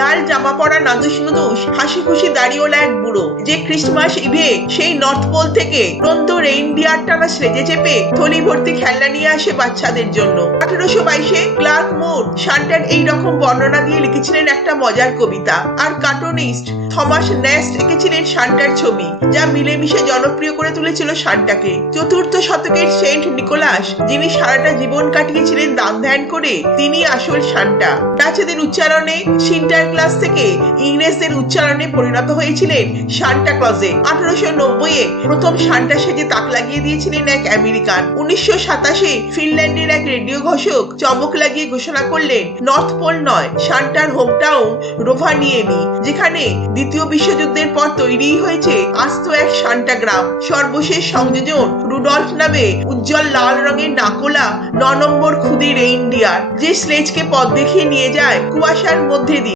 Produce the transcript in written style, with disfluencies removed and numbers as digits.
লাল জামা পরা নাদুস নুদুস হাসি খুশি দাড়িওয়ালা এক বুড়ো, যে ক্রিসমাস ইভে সেই নর্থ পোল থেকে প্রন্ত রেইনডিয়ার টানা স্লেজে চেপে থলি ভর্তি খেলনা নিয়ে আসে বাচ্চাদের জন্য। 1822-এ ক্লার্ক মুর সান্টার এইরকম বর্ণনা দিয়ে লিখেছিলেন একটা মজার কবিতা, আর কার্টুনিস্ট থমাস নেস্ট এঁকেছিলেন সান্টার ছবি, যা মিলেমিশে জনপ্রিয় করে তুলেছিল সান্টাকে। চতুর্থ শতকের সেন্ট নিকোলাস, যিনি সারাটা জীবন কাটিয়েছিলেন দান ধ্যান করে, তিনি আসল সান্টা। ডাচেদের উচ্চারণে সিন্টার ক্লাস থেকে ইংরেজদের উচ্চারণে পরিণত হয়েছিলেন সান্টা ক্লজে। 1890-এ প্রথম সান্টা সেজে তাক লাগিয়ে দিয়েছিলেন এক আমেরিকান। 1927-এ ফিনল্যান্ডের এক রেডিও ঘোষক চমক লাগিয়ে ঘোষণা করলেন নর্থ পোল নয়, সান্টার হোমটাউন রোভানিয়েমি, যেখানে দ্বিতীয় বিশ্বযুদ্ধের পর তৈরি হয়েছে আস্ত এক সান্টা গ্রাম। সর্বশেষ সংযোজন রুডলফ নামে উজ্জ্বল লাল রঙের নাকোলা 9 নম্বর খুদি রেইনডিয়ার, যে স্লেজকে পথ দেখিয়ে নিয়ে যায় কুয়াশার মধ্যে দিয়ে।